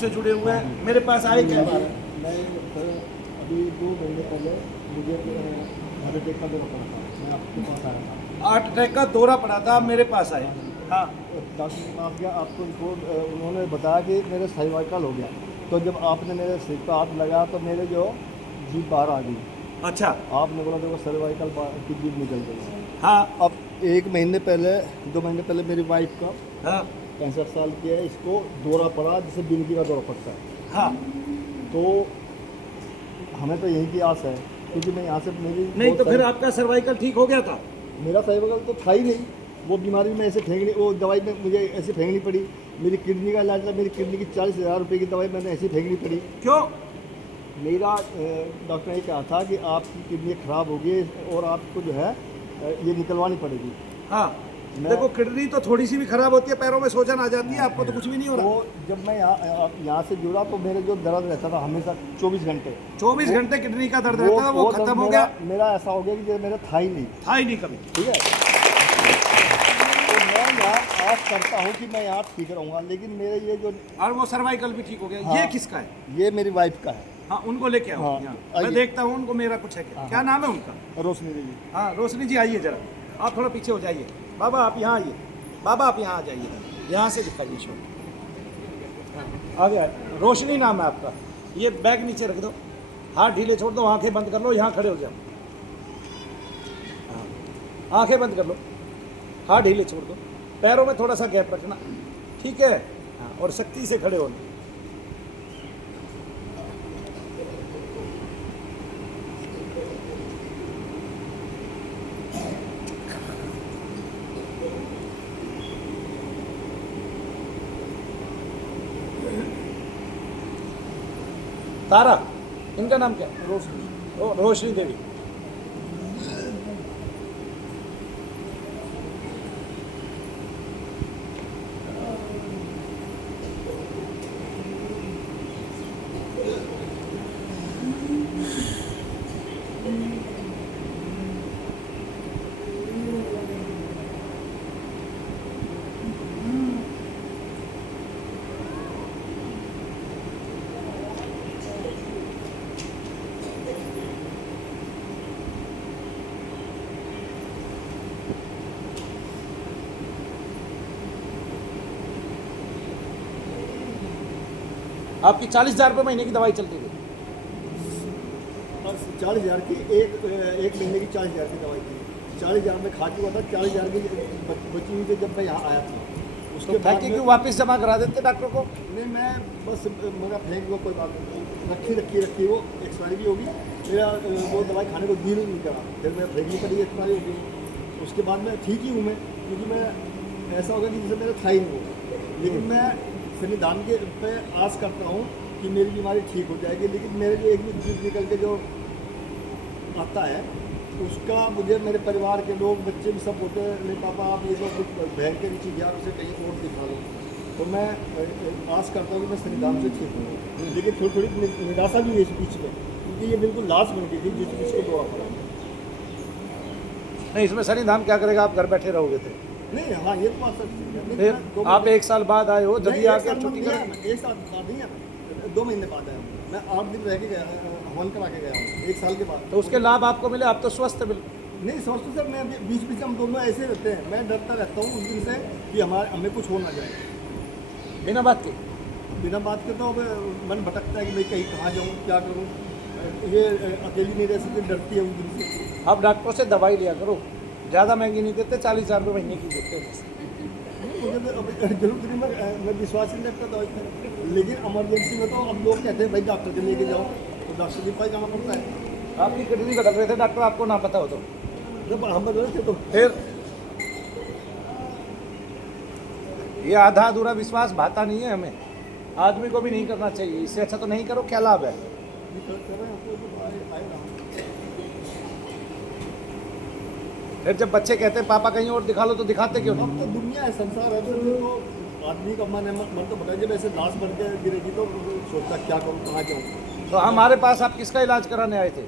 से जुड़े हुए हैं। मेरे पास आए क्या बात है? मैं अभी 2 महीने पहले मुझे हार्ट अटैक का दौरा पड़ा था, मैं आपके पास आया था। हार्ट अटैक का दौरा पड़ा था, आप मेरे पास आए। हाँ, डॉक्टर के पास गया, आपको रिपोर्ट उन्होंने बताया कि मेरे सर्वाइकल हो गया। तो जब आपने मेरे सिर पर हाथ लगाया तो मेरे जो जीभ बाहर आ गई। अच्छा। आपने बोला देखो सर्वाइकल की जीभ निकल गई। हाँ अब 1 महीने पहले 2 महीने पहले मेरी वाइफ का हाँ 65 साल की है, इसको दौरा पड़ा जिसे बिनकी का दौरा पड़ता है। हाँ। तो हमें तो यही की आस है, क्योंकि मैं यहाँ से मेरी नहीं तो बहुत फिर सारी- आपका सर्वाइकल ठीक हो गया था? मेरा सर्वाइकल तो था ही नहीं। वो बीमारी में ऐसे फेंकनी, वो दवाई में मुझे ऐसी फेंकनी पड़ी। मेरी किडनी का इलाज था, मेरी किडनी की 40,000 रुपये की दवाई मैंने ऐसी फेंकनी पड़ी। क्यों? मेरा डॉक्टर ने कहा था कि आपकी किडनी ख़राब होगी और आपको जो है ये निकलवानी पड़ेगी। हाँ मैं- देखो, किडनी तो थोड़ी सी भी खराब होती है, पैरों में सोजन आ जाती है, आपको तो कुछ भी नहीं हो रहा। तो जब मैं यहाँ से जुड़ा तो मेरे जो दर्द रहता था हमेशा 24 घंटे, 24 घंटे किडनी का दर्द रहता था, वो दर्द खत्म हो गया? मेरा ऐसा हो गया कि जो मेरा था ही नहीं। था ही नहीं कभी। ठीक है, तो मैं यहाँ आस करता हूँ कि मैं यहाँ ठीक रहूँगा, लेकिन मेरे ये जो और वो सर्वाइकल भी ठीक हो गया। हाँ। ये किसका है? ये मेरी वाइफ का है। हाँ, उनको लेके आओ हाँ, यहाँ। आइए। मैं देखता हूँ उनको, मेरा कुछ है क्या? हाँ, क्या नाम है उनका? रोशनी देवी। हाँ रोशनी जी, आइए जरा, आप थोड़ा पीछे हो जाइए। बाबा आप यहाँ आइए, बाबा आप यहाँ आ जाइए, यहाँ से दिखाइए शो। हाँ, आ गया। रोशनी नाम है आपका। ये बैग नीचे रख दो, हाथ ढीले छोड़ दो, आंखें बंद कर लो, यहाँ खड़े हो जाओ। हाँ, आंखें बंद कर लो, हाथ ढीले छोड़ दो, पैरों में थोड़ा सा गैप रखना, ठीक है? हाँ, और सख्ती से खड़े होना। तारा, इनका नाम क्या है? रोशनी। रोशनी देवी। आपकी 40,000 रुपये महीने की दवाई चलती थी? 40,000 की एक महीने की 40,000 की दवाई थी। 40,000 में खा चुका था, 40,000 की बची हुई थी जब मैं यहाँ आया था। उसके तो बाद फेंके में- क्यों, वापस जमा करा देते डॉक्टर को? नहीं, मैं बस मेरा फेंक हुआ कोई बात नहीं, रखी वो एक्सपायरी भी होगी। मेरा वो दवाई खाने को दिल नहीं करा, फिर मैं फेंकनी पड़ी, एक्सपायरी हो गई। उसके बाद मैं ठीक ही हूँ मैं, क्योंकि मैं ऐसा होगा कि जैसे मेरा था ही नहीं वो। लेकिन मैं संविधान के पे आस करता हूँ कि मेरी बीमारी ठीक हो जाएगी। लेकिन मेरे जो एक भी जीभ निकल के जो आता है उसका मुझे मेरे परिवार के लोग, बच्चे भी सब बोलते हैं नहीं पापा आप ये तो कुछ बहन के नीचे गया, उसे कहीं और दिखा लो। तो मैं आस करता हूँ कि मैं संविधान से ठीक हूँ। लेकिन थोड़ी थोड़ी निराशा भी है इस बीच में, क्योंकि ये बिल्कुल लाश बन गई थी जिसको दौरा पड़ा। नहीं, इसमें सनी धाम क्या करेगा, आप घर बैठे रहोगे थे। नहीं, हाँ ये तो बात सच है। लेकिन फिर मैं 2 आप 1 साल बाद आए हो, जब नहीं, भी एक आके साल छुट्टी में नहीं कर। आया मैं, 1 साल बाद नहीं आया, 2 महीने बाद आया हूँ मैं। 8 दिन रह के गया, हवन करा के गया हूँ 1 साल के बाद। तो उसके लाभ आपको मिले, आप तो स्वस्थ बिल्कुल। नहीं सोचते सर, मैं बीच बीच हम दोनों ऐसे रहते हैं। मैं डरता रहता हूँ उस दिन से कि हमें कुछ हो ना जाए। बिना बात के। बिना बात के तो अब मन भटकता है कि मैं कहीं कहाँ जाऊँ, क्या करूँ। ये अकेली नहीं रह सकती, डरती है उस दिन से। आप डॉक्टर से दवाई लिया करो, ज़्यादा महंगी नहीं देते, 40,000 रुपये महीने की देते हैं बस। मुझे तो अब जरूरत नहीं, मैं विश्वास नहीं रखता दवाई पर। लेकिन इमरजेंसी में तो अब लोग कहते हैं भाई डॉक्टर के लेके जाओ, तो डॉक्टर के पास जाना पड़ता है। आपकी किडनी बदल रहे थे डॉक्टर, आपको ना पता हो तो? जब हम बदले थे तो फिर ये आधा अधूरा विश्वास भाता नहीं है हमें, आदमी को भी नहीं करना चाहिए। इससे अच्छा तो नहीं करो, क्या लाभ है? फिर जब बच्चे कहते हैं पापा कहीं और दिखा लो, तो दिखाते क्यों नहीं? अब तो दुनिया है, संसार है, तो आदमी का मन है, मन तो बताइए। जब ऐसे लाश बन के गिरेगी तो सोचता क्या करूँ, कहाँ जाऊँ। तो हमारे पास आप किसका इलाज कराने आए थे?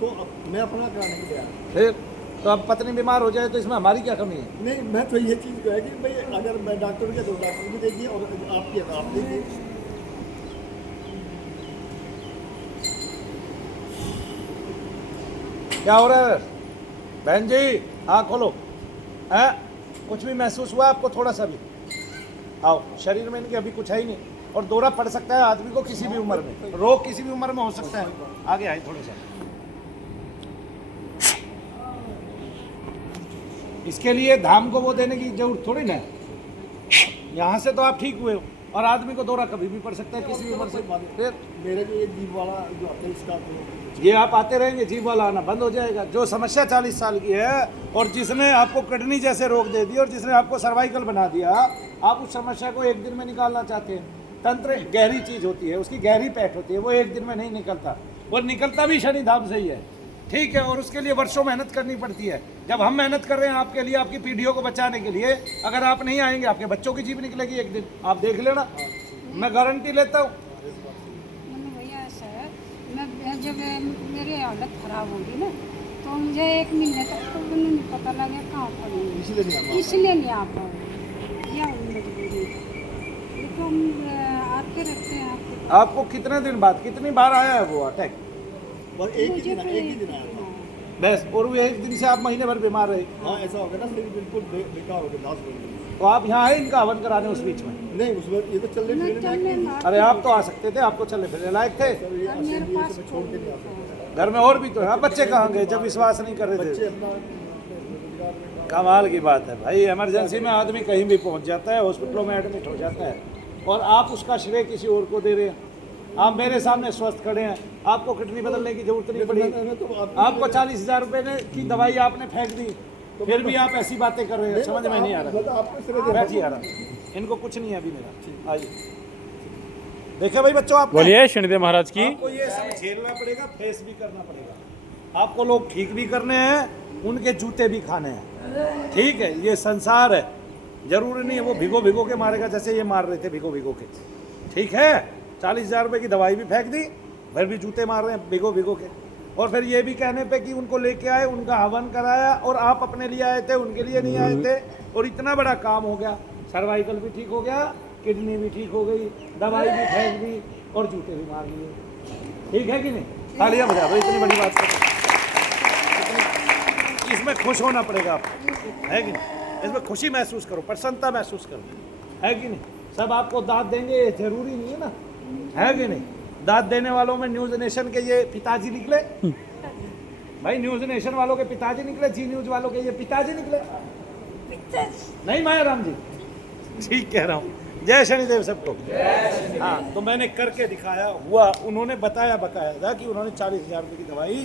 तो मैं अपना कराने के लिए आया। फिर तो अब पत्नी बीमार हो जाए तो इसमें हमारी क्या कमी है? नहीं, मैं तो ये चीज़ है कि भाई अगर मैं डॉक्टर के तो डॉक्टर भी देखिए और आपकी है तो आप देखिए। क्या हो रहा है बहन जी? हाँ खोलो। है कुछ भी महसूस हुआ आपको थोड़ा सा भी? आओ, शरीर में इनके अभी कुछ है ही नहीं, और दौरा पड़ सकता है आदमी को किसी भी उम्र में, रोग किसी भी उम्र में हो सकता है। आगे आए थोड़ा सा। इसके लिए धाम को वो देने की जरूरत थोड़ी ना है। यहाँ से तो आप ठीक हुए हो, और आदमी को दौरा कभी भी पड़ सकता है किसी भी उम्र से। फिर मेरे जो ये जीव वाला जो आता है इसका तो ये आप आते रहेंगे, जीव वाला आना बंद हो जाएगा। जो समस्या 40 साल की है, और जिसने आपको किडनी जैसे रोग दे दी, और जिसने आपको सर्वाइकल बना दिया, आप उस समस्या को एक दिन में निकालना चाहते हैं। तंत्र गहरी चीज होती है, उसकी गहरी पैठ होती है, वो एक दिन में नहीं निकलता। वो निकलता भी शनि धाम से ही है, ठीक है, और उसके लिए वर्षों मेहनत करनी पड़ती है। जब हम मेहनत कर रहे हैं आपके लिए, आपकी पीढ़ियों को बचाने के लिए, अगर आप नहीं आएंगे आपके बच्चों की जीभ निकलेगी एक दिन, आप देख लेना, मैं गारंटी लेता हूँ। भैया ऐसा है, मैं जब मेरी हालत खराब होगी ना, तो मुझे 1 महीने तक तो नहीं पता लगे कहाँ पर हूँ। इसलिए नहीं आ पाऊँ, या मजबूरी। देखो हम आते रहते हैं आपके पास। आपको कितने दिन बाद, कितनी बार आया है वो अटैक? बस एक ही मुझे दिन आया था। बस, और वो एक दिन से आप महीने भर बीमार रहे। हाँ, ऐसा हो गया ना, शरीर बिल्कुल बेकार हो गया, दास हो गया। तो आप यहाँ आए इनका हवन कराने उस बीच में? नहीं, उस वक्त ये तो चलने मैं फिरने चलने लायक नहीं। लायक अरे आप तो आ सकते थे, आपको चलने फिरने लायक थे। सर, ये और मेरे असेंबली पास से छोड़ के नहीं आ सकते। घर में और भी तो है, बच्चे कहाँ गए जब विश्वास नहीं कर रहे बच्चे थे? अपना रोजगार में कमाल की बात है भाई, इमरजेंसी में आदमी कहीं भी पहुंच जाता है, हॉस्पिटलों में एडमिट हो जाता है, और आप उसका श्रेय किसी और को दे रहे हैं। आप मेरे सामने स्वस्थ खड़े हैं, आपको किडनी बदलने की जरूरत नहीं पड़ी। मैं तो आपको 40,000 रुपए की दवाई आपने फेंक दी, फिर भी आप ऐसी बातें कर रहे हैं, समझ में नहीं आ रहा। आपको सिर्फ बैठिए आराम, इनको कुछ नहीं है अभी मेरा। आइए देखिए भाई बच्चों, आप बोलिए शनिदेव महाराज की। आपको ये सब झेलना पड़ेगा, फेस भी करना पड़ेगा। आपको लोग ठीक भी करने हैं, उनके जूते भी खाने हैं, ठीक है। ये संसार है, जरूरी नहीं है वो भिगो भिगो के मारेगा जैसे ये मार रहे थे भिगो भिगो के, ठीक है। 40,000 रुपए की दवाई भी फेंक दी, फिर भी जूते मार रहे हैं भिगो भिगो के, और फिर ये भी कहने पे कि उनको लेके आए, उनका हवन कराया, और आप अपने लिए आए थे, उनके लिए नहीं आए थे, और इतना बड़ा काम हो गया। सर्वाइकल भी ठीक हो गया, किडनी भी ठीक हो गई, दवाई भी फेंक दी, और जूते भी मार लिए, ठीक है कि नहीं? तालियां बजा दो, इतनी बड़ी बात कर। इसमें खुश होना पड़ेगा आपको, है कि नहीं? इसमें खुशी महसूस करो, प्रसन्नता महसूस करो, है कि नहीं? सब आपको दाद देंगे जरूरी नहीं है ना, है कि नहीं? दाद देने वालों में न्यूज नेशन के ये पिताजी निकले भाई, न्यूज नेशन वालों के पिताजी निकले, जी न्यूज वालों के ये पिताजी निकले, नहीं माया राम जी? ठीक कह रहा हूँ। जय शनिदेव सबको। हाँ, तो मैंने करके दिखाया, हुआ। उन्होंने बताया बकायदा कि उन्होंने 40,000 रुपये की दवाई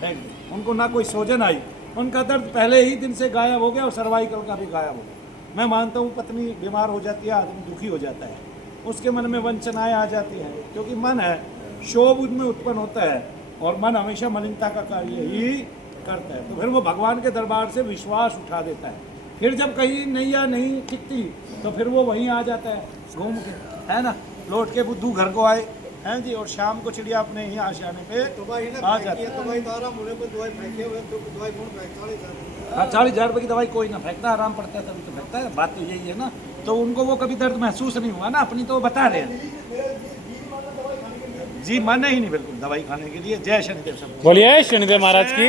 फेंक दी, उनको ना कोई सोजन आई, उनका दर्द पहले ही दिन से गायब हो गया, और सर्वाइकल का भी गायब हो गया। मैं मानता हूँ पत्नी बीमार हो जाती है, आदमी दुखी हो जाता है, उसके मन में वंचनाएं आ जाती हैं, क्योंकि मन है, शोभ उसमें उत्पन्न होता है, और मन हमेशा मलिनता का कार्य ही करता है। तो फिर वो भगवान के दरबार से विश्वास उठा देता है। फिर जब कहीं नैया नहीं टिकती, तो फिर वो वहीं आ जाता है घूम के, है ना। लौट के बुद्धू घर को आए, हैं जी, और शाम को चिड़िया अपने ही आशियाने पे आ जाती है। दवाई तो आराम होने पर दवाई फेंके हुए तो दवाई कौन फेंकता है? हाँ, 40,000 रुपये की दवाई कोई ना फेंकता, आराम पड़ता है तभी तो फेंकता है। बात तो यही है ना। तो उनको वो कभी दर्द महसूस नहीं हुआ ना, अपनी तो वो बता रहे हैं। जी माने ही नहीं बिल्कुल दवाई खाने के लिए। जय शनिदेव सब। बोलिए शनिदेव महाराज की।